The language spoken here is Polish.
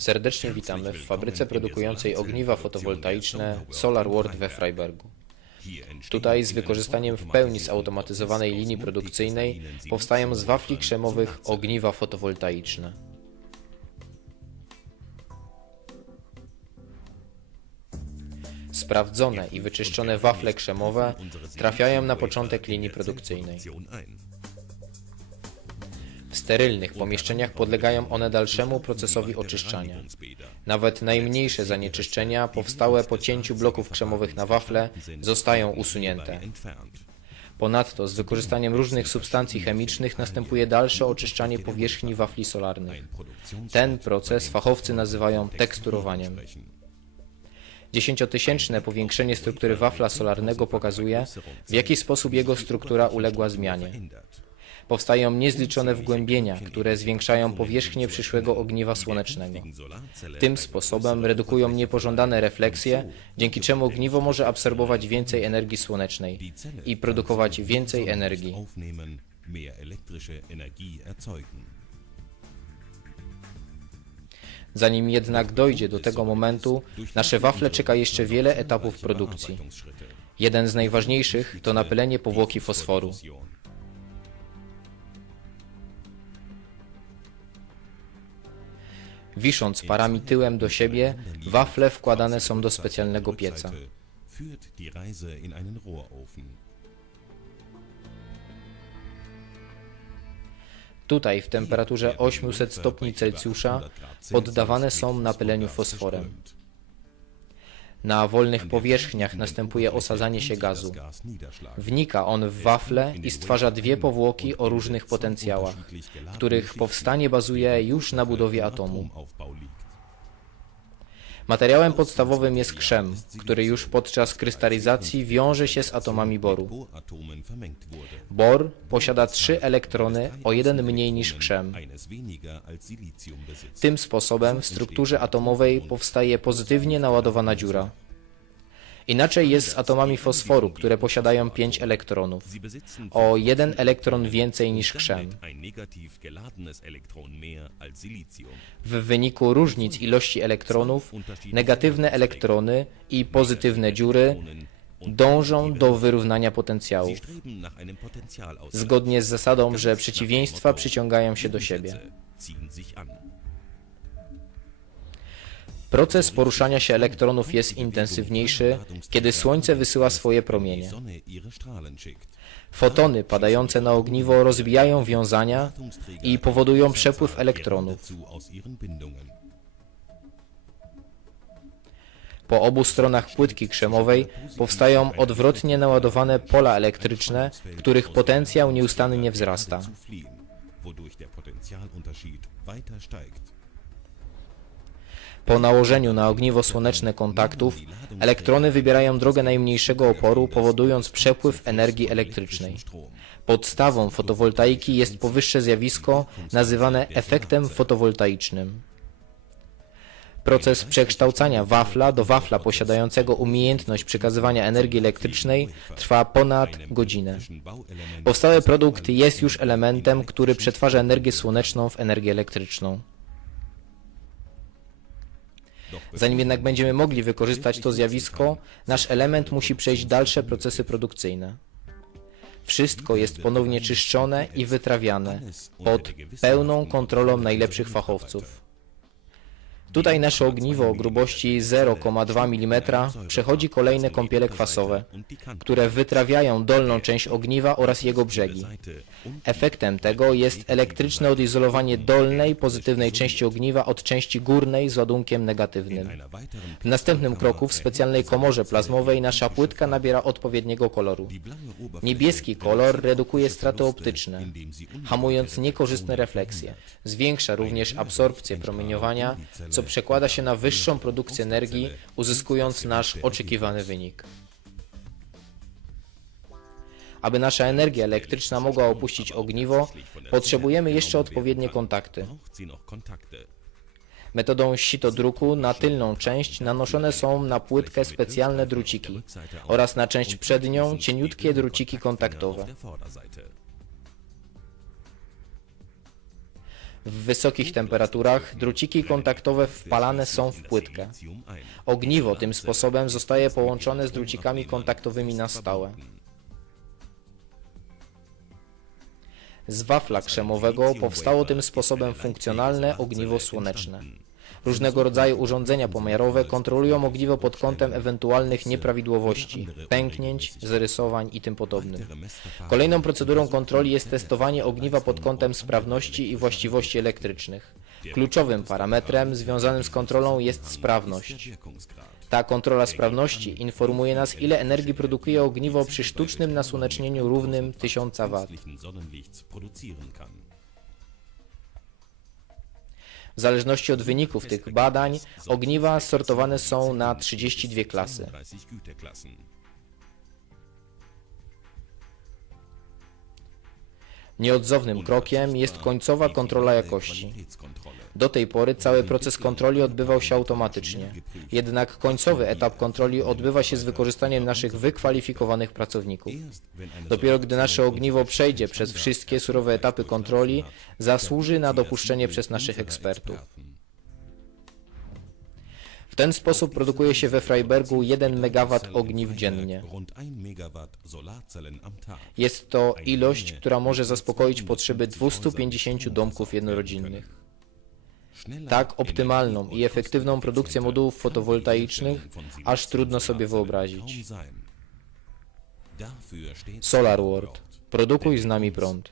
Serdecznie witamy w fabryce produkującej ogniwa fotowoltaiczne Solar World we Freibergu. Tutaj z wykorzystaniem w pełni zautomatyzowanej linii produkcyjnej powstają z wafli krzemowych ogniwa fotowoltaiczne. Sprawdzone i wyczyszczone wafle krzemowe trafiają na początek linii produkcyjnej. Sterylnych pomieszczeniach podlegają one dalszemu procesowi oczyszczania. Nawet najmniejsze zanieczyszczenia powstałe po cięciu bloków krzemowych na wafle zostają usunięte. Ponadto z wykorzystaniem różnych substancji chemicznych następuje dalsze oczyszczanie powierzchni wafli solarnych. Ten proces fachowcy nazywają teksturowaniem. Dziesięciotysięczne powiększenie struktury wafla solarnego pokazuje, w jaki sposób jego struktura uległa zmianie. Powstają niezliczone wgłębienia, które zwiększają powierzchnię przyszłego ogniwa słonecznego. Tym sposobem redukują niepożądane refleksje, dzięki czemu ogniwo może absorbować więcej energii słonecznej i produkować więcej energii. Zanim jednak dojdzie do tego momentu, nasze wafle czeka jeszcze wiele etapów produkcji. Jeden z najważniejszych to napylenie powłoki fosforu. Wisząc parami tyłem do siebie, wafle wkładane są do specjalnego pieca. Tutaj w temperaturze 800 stopni Celsjusza poddawane są napyleniu fosforem. Na wolnych powierzchniach następuje osadzanie się gazu. Wnika on w wafle i stwarza dwie powłoki o różnych potencjałach, których powstanie bazuje już na budowie atomu. Materiałem podstawowym jest krzem, który już podczas krystalizacji wiąże się z atomami boru. Bor posiada trzy elektrony, o jeden mniej niż krzem. Tym sposobem w strukturze atomowej powstaje pozytywnie naładowana dziura. Inaczej jest z atomami fosforu, które posiadają 5 elektronów, o jeden elektron więcej niż Silizium. W wyniku różnic ilości elektronów, negatywne elektrony i pozytywne dziury dążą do wyrównania potencjału, zgodnie z zasadą, że przeciwieństwa przyciągają się do siebie. Proces poruszania się elektronów jest intensywniejszy, kiedy Słońce wysyła swoje promienie. Fotony padające na ogniwo rozbijają wiązania i powodują przepływ elektronów. Po obu stronach płytki krzemowej powstają odwrotnie naładowane pola elektryczne, których potencjał nieustannie wzrasta. Po nałożeniu na ogniwo słoneczne kontaktów, elektrony wybierają drogę najmniejszego oporu, powodując przepływ energii elektrycznej. Podstawą fotowoltaiki jest powyższe zjawisko nazywane efektem fotowoltaicznym. Proces przekształcania wafla do wafla posiadającego umiejętność przekazywania energii elektrycznej trwa ponad godzinę. Powstały produkt jest już elementem, który przetwarza energię słoneczną w energię elektryczną. Zanim jednak będziemy mogli wykorzystać to zjawisko, nasz element musi przejść dalsze procesy produkcyjne. Wszystko jest ponownie czyszczone i wytrawiane pod pełną kontrolą najlepszych fachowców. Tutaj nasze ogniwo o grubości 0,2 mm przechodzi kolejne kąpiele kwasowe, które wytrawiają dolną część ogniwa oraz jego brzegi. Efektem tego jest elektryczne odizolowanie dolnej, pozytywnej części ogniwa od części górnej z ładunkiem negatywnym. W następnym kroku w specjalnej komorze plazmowej nasza płytka nabiera odpowiedniego koloru. Niebieski kolor redukuje straty optyczne, hamując niekorzystne refleksje. Zwiększa również absorpcję promieniowania, co przekłada się na wyższą produkcję energii, uzyskując nasz oczekiwany wynik. Aby nasza energia elektryczna mogła opuścić ogniwo, potrzebujemy jeszcze odpowiednie kontakty. Metodą sitodruku na tylną część nanoszone są na płytkę specjalne druciki oraz na część przednią cieniutkie druciki kontaktowe. W wysokich temperaturach druciki kontaktowe wpalane są w płytkę. Ogniwo tym sposobem zostaje połączone z drucikami kontaktowymi na stałe. Z wafla krzemowego powstało tym sposobem funkcjonalne ogniwo słoneczne. Różnego rodzaju urządzenia pomiarowe kontrolują ogniwo pod kątem ewentualnych nieprawidłowości, pęknięć, zarysowań i tym podobnym. Kolejną procedurą kontroli jest testowanie ogniwa pod kątem sprawności i właściwości elektrycznych. Kluczowym parametrem związanym z kontrolą jest sprawność. Ta kontrola sprawności informuje nas, ile energii produkuje ogniwo przy sztucznym nasłonecznieniu równym 1000 W. W zależności od wyników tych badań, ogniwa sortowane są na 32 klasy. Nieodzownym krokiem jest końcowa kontrola jakości. Do tej pory cały proces kontroli odbywał się automatycznie. Jednak końcowy etap kontroli odbywa się z wykorzystaniem naszych wykwalifikowanych pracowników. Dopiero gdy nasze ogniwo przejdzie przez wszystkie surowe etapy kontroli, zasłuży na dopuszczenie przez naszych ekspertów. W ten sposób produkuje się we Freibergu 1 MW ogniw dziennie. Rund 1 Megawatt Solarzellen am Tag. Jest to ilość, która może zaspokoić potrzeby 250 domków jednorodzinnych. Tak optymalną i efektywną produkcję modułów fotowoltaicznych aż trudno sobie wyobrazić. kaum sein. Dafür steht Solar World. Produkuj z nami prąd.